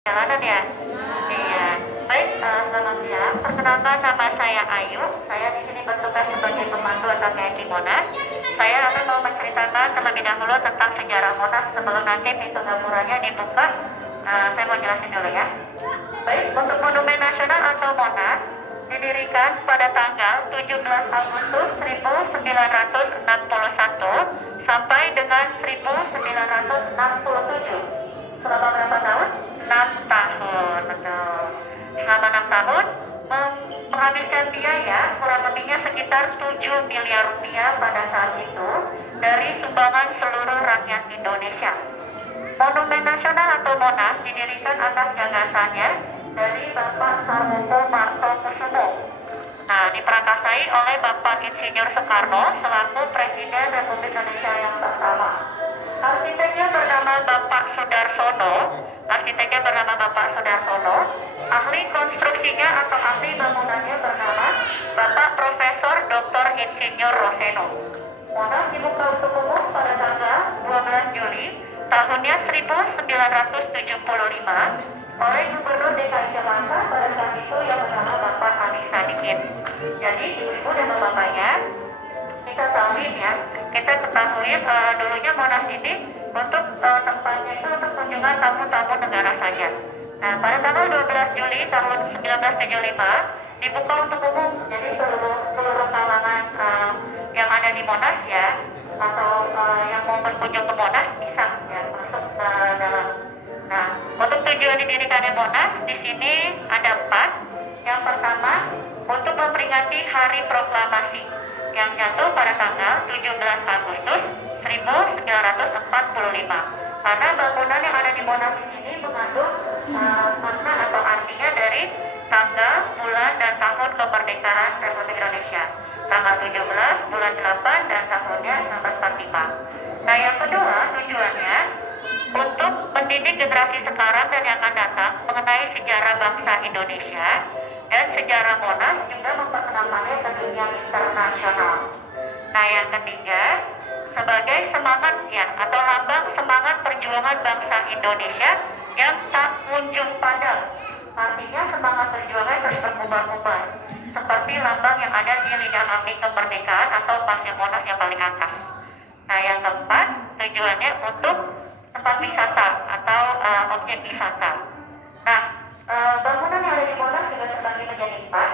Jalanan ya? Iya. Baik, selamat siang. Perkenalkan nama saya Ayu. Saya di sini bertugas sebagai pemandu atau guide di Monas. Saya akan mau menceritakan terlebih dahulu tentang sejarah Monas sebelum nanti pintu gapuranya dibuka. Saya mau jelasin dulu ya. Baik, untuk Monumen Nasional atau Monas didirikan pada tanggal 17 Agustus 1961 sampai dengan 1967. Selama berapa tahun? 6 tahun, betul. Selama 6 tahun menghabiskan biaya kurang lebihnya sekitar 7 miliar rupiah pada saat itu dari sumbangan seluruh rakyat Indonesia. Monumen Nasional atau Monas didirikan atas gagasannya dari Bapak Sarwono Martokusumo. Nah, diperakasai oleh Bapak Insinyur Soekarno selaku Presiden Republik Indonesia yang pertama. Arsiteknya bernama Bapak Sudarsono. Ahli konstruksinya atau ahli bangunannya bernama Bapak Profesor Dr. Insinyur Roseno. Monas dibuka untuk umum pada tanggal 12 Juli tahunnya 1975 oleh Gubernur DKI Jakarta pada saat itu yang bernama Bapak Ali Sadikin. Jadi ibu-ibu dan bapaknya kita ketahui dulunya Monas ini untuk tempatnya itu untuk kunjungan tamu-tamu negara saja. Nah, pada tanggal 12 Juli tahun 1975 dibuka untuk umum, jadi seluruh kalangan yang ada di Monas ya, atau yang mau berkunjung ke Monas bisa ya masuk ke dalam. Nah, untuk tujuan didirikannya Monas di sini ada 4. Yang pertama, untuk memperingati Hari Proklamasi yang jatuh pada tanggal 17 Agustus 1945. Karena bangunan yang ada di Monas di sini mengandung makna atau artinya dari tanggal, bulan, dan tahun kemerdekaan Republik Indonesia. Tanggal 17, bulan 8, dan tahunnya 1945. Nah, yang kedua tujuannya untuk mendidik generasi sekarang dan yang akan datang mengenai sejarah bangsa Indonesia dan sejarah Monas, juga memperkenalkannya ke dunia internasional. Nah, yang ketiga, sebagai semangat ya atau lambang semangat perjuangan bangsa Indonesia yang tak kunjung padam. Artinya semangat perjuangan terus berkobar-kobar seperti lambang yang ada di lidah api kemerdekaan atau pasir Monas yang paling atas. Nah, yang keempat, tujuannya untuk tempat wisata atau objek wisata. Nah, bangunan yang ada di Monas juga terbagi menjadi 4.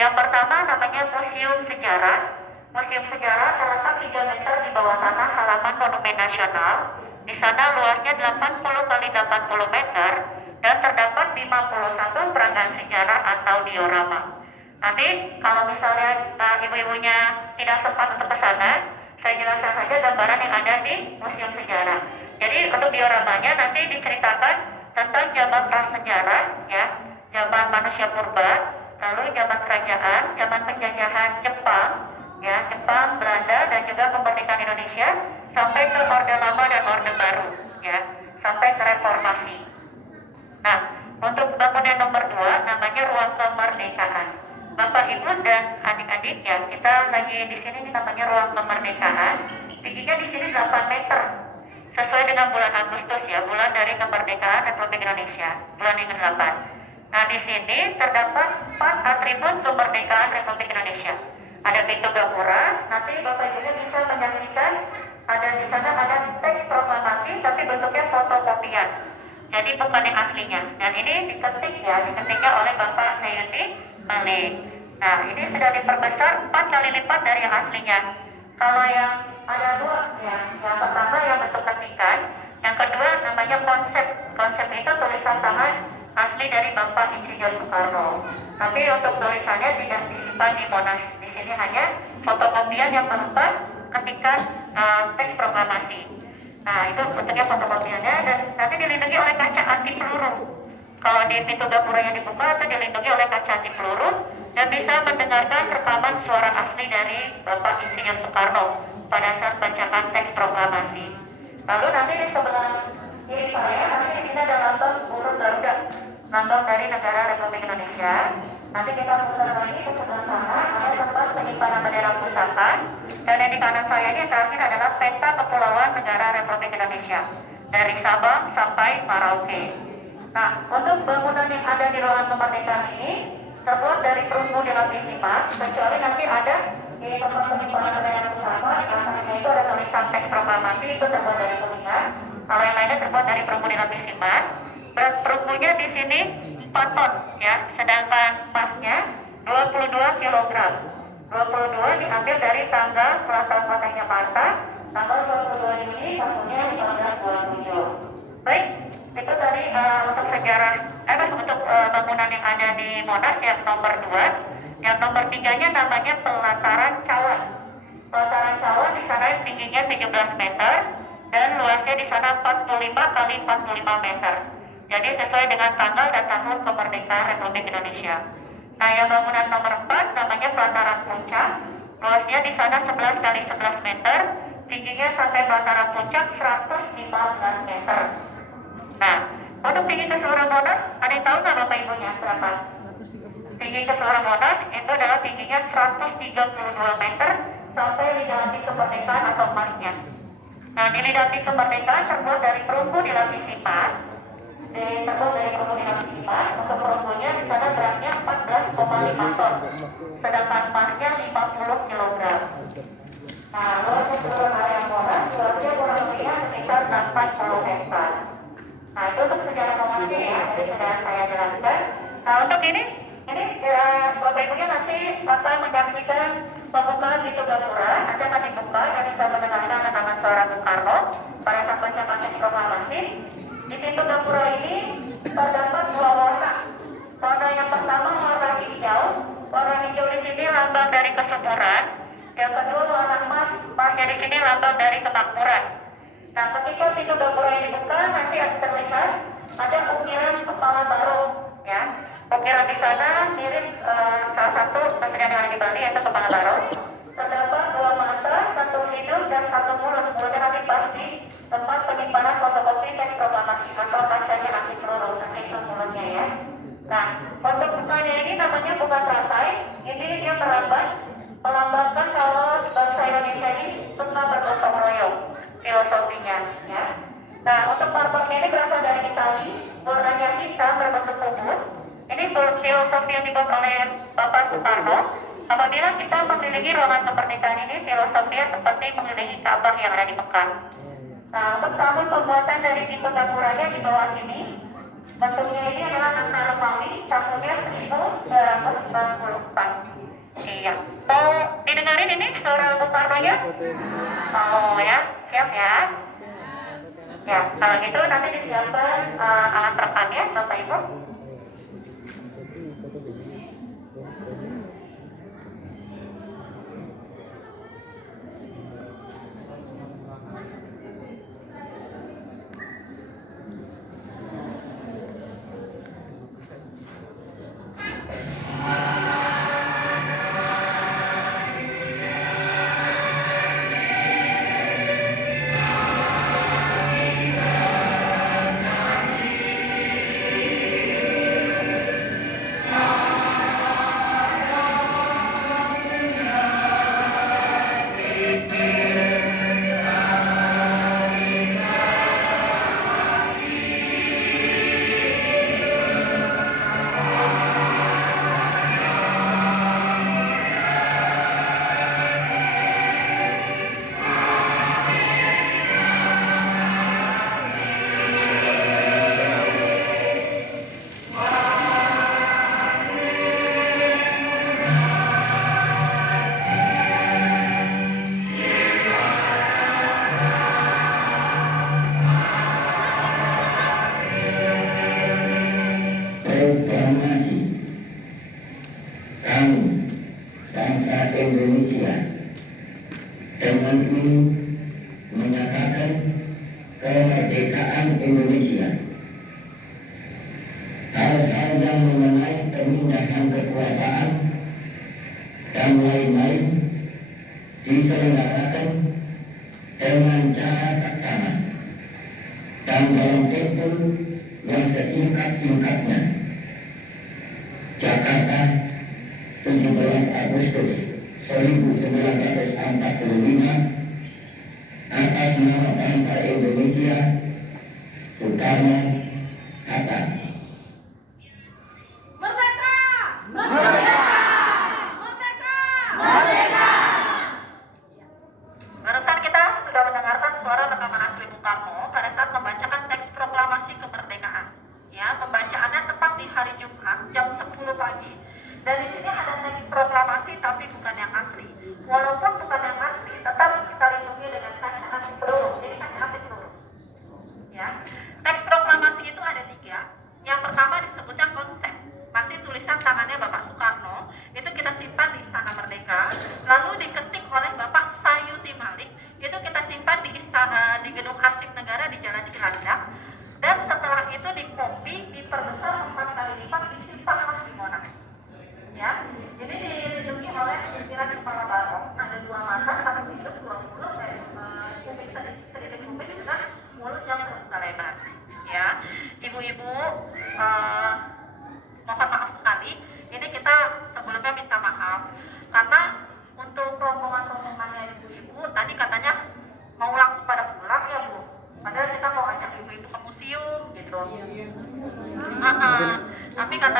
Yang pertama namanya Museum Sejarah. Museum Sejarah terletak 3 meter di bawah tanah halaman Monumen Nasional. Di sana luasnya 80 kali 80 meter dan terdapat 51 peragaan sejarah atau diorama. Nanti kalau misalnya ibu-ibunya tidak sempat untuk ke sana, saya jelaskan saja gambaran yang ada di Museum Sejarah. Jadi untuk dioramanya nanti diceritakan tentang zaman prasejarah ya, zaman manusia purba, lalu zaman kerajaan, zaman penjajahan Jepang ya, Jepang, Belanda, dan juga kemerdekaan Indonesia sampai ke Orde Lama dan Orde Baru ya, sampai ke reformasi. Nah, untuk bangunan nomor 2 namanya Ruang Kemerdekaan. Bapak Ibu dan adik-adik ya, kita lagi di sini namanya Ruang Kemerdekaan. Tingginya di sini 8 meter. Sesuai dengan bulan Agustus ya, bulan dari kemerdekaan Republik Indonesia, bulan yang ke-8. Nah, di sini terdapat 4 atribut kemerdekaan Republik Indonesia. Ada pintu gapura, nanti Bapak Ibu bisa menyaksikan di sana ada teks proklamasi tapi bentuknya fotokopian. Jadi bukan yang aslinya. Dan ini diketiknya oleh Bapak Sayuti Malik. Nah, ini sudah diperbesar 4 kali lipat dari yang aslinya. Kalau yang ada 2 ya, yang pertama yang bentuk ketikan, yang kedua namanya konsep. Konsep itu tulisan tangan asli dari Bapak Insinyur Soekarno. Tapi untuk tulisannya tidak disimpan di Monas. Di sini hanya fotokopian yang berupa ketikan teks proklamasi. Nah, itu bentuknya fotokopiannya dan nanti dilindungi oleh kaca anti peluru. Kalau di pintu gapura yang dibuka itu dilindungi oleh kaca anti peluru dan bisa mendengarkan rekaman suara asli dari Bapak Insinyur Soekarno pada saat bacaan teks proklamasi. Lalu nanti di sebelah kiri saya nanti di sini ada lambang burung Garuda, lambang dari negara Republik Indonesia. Nanti kita putar lagi ke sebelah sana ada tempat penyimpanan bendera pusaka, dan yang di kanan saya ini yang terakhir adalah peta kepulauan negara Republik Indonesia dari Sabang sampai Merauke. Nah, untuk bangunan yang ada di ruangan kemerdekaan ini terbuat dari perunggu dilapisi emas, kecuali nanti ada di tempat penyimpanan yang utama, di atasnya itu ada tulisan teks proklamasi, itu terbuat dari kuningan. Kalau yang lainnya terbuat dari perunggu dilapisi emas. Berat perunggunya di sini 4 ton, ya, sedangkan emasnya 22 kg. 22 diambil dari tanggal selatan kota Jakarta, tanggal 22 Juni tahunnya 1927. Baik, itu tadi untuk sejarah, untuk bangunan yang ada di Monas yang nomor 2. Yang nomor 3-nya namanya pelataran cawan. Pelataran cawan di sana tingginya 17 meter dan luasnya di sana 45 kali 45 meter. Jadi sesuai dengan tanggal dan tahun kemerdekaan Republik Indonesia. Nah, yang bangunan nomor 4 namanya pelataran puncak. Luasnya di sana 11 kali 11 meter, tingginya sampai pelataran puncak 115 meter. Nah, untuk tinggi keseluruhan Monas, ada yang tahu nggak Bapak Ibunya berapa? Tinggi keseluruhan Monas itu adalah tingginya 132 meter sampai lidah api kemerdekaan atau emasnya. Nah, di lidah api kemerdekaan terbuat dari perunggu dilapisi emas. Untuk perunggunya di sana beratnya 14,5 ton, sedangkan emasnya 50 kg. Nah, untuk seluruh area Monas, luasnya kurang lebihnya sekitar 80 hektar. Nah, itu untuk sejarah Monasnya ya, jadi sudah saya jelaskan. Nah, untuk ini Bapak Ibunya nanti akan menyaksikan pembukaan di Tugapura. Nanti akan dibuka dan bisa mendengarkan rekaman suara Bung Karno pada saat baca teks proklamasi. Di pintu gapura ini terdapat 2 warna. Warna yang pertama warna hijau. Warna hijau di sini lambang dari kesuburan. Yang kedua warna emas. Emasnya di sini lambang dari kemakmuran. Nah, ketika pintu gapura ini dibuka, nanti akan terlihat ada ukiran kepala baru, ya. Ukiran di sana mirip salah satu presiden yang ada di Bali, yaitu kepala baru. Terdapat 2 mata, 1 hidung dan 1 mulut. Mulutnya nanti pasti tempat penyimpanan fotokopi teks proklamasi atau kacanya nanti peluru, nanti itu mulutnya ya. Nah, untuk bukanya ini namanya bukan rantai, ini dia melambangkan kalau bangsa Indonesia ini suka bergotong royong, filosofinya ya. Nah, untuk marmernya ini berasal dari Itali, warnanya hitam berbentuk kubus. Ini filosofi yang dibuat oleh Bapak Soekarno. Apabila kita mengelilingi ruangan kemerdekaan ini, filosofinya seperti mengelilingi Ka'bah yang ada di Mekah. Nah, untuk tahun pembuatan dari pintu gapuranya di bawah sini, bentuknya ini adalah angka Romawi, tahunnya 1994. Iya. Mau didengarin ini suara Bung Karno-nya? Oh ya, siap ya. Ya, kalau gitu nanti disiapkan alat rekamnya, Bapak Ibu. Indonesia dengan ini menyatakan kemerdekaan Indonesia. Hal-hal yang mengenai pemindahan kekuasaan dan lain-lain diselenggarakan dengan cara saksama dan dalam tempo yang sesingkat-singkatnya. Jakarta, 17 Agustus 1945, atas nama bangsa Indonesia, Soekarno, Hatta. Dan di sini ada teks proklamasi tapi bukan yang asli. Walaupun bukan yang asli, tetap kita lindungi dengan kaca anti peluru. Jadi kaca anti peluru. Ya, teks proklamasi itu ada 3. Yang pertama disebutnya konsep. Masih tulisan tangannya Bapak Soekarno. Itu kita simpan di Istana Merdeka. Lalu diketik oleh Bapak Sayuti Malik. Itu kita simpan di istana di Gedung Arsip Negara di Jalan Cilandak. Dan setelah itu dikopi, diperbesar 4 kali lipat, disimpanlah di Monas. Ya, jadi dilindungi oleh pimpinan kepala barong. Ada 2 mata, 1 hidup, 2 mulut, dan kuping sedikit kuping juga mulut yang terbuka lebar. Ya, ibu-ibu, mohon maaf sekali. Ini kita sebelumnya minta maaf karena untuk rombongan-rombongannya ibu-ibu tadi katanya mau langsung pada pulang ya Bu. Padahal kita mau ajak ibu-ibu ke museum gitu. Tapi kata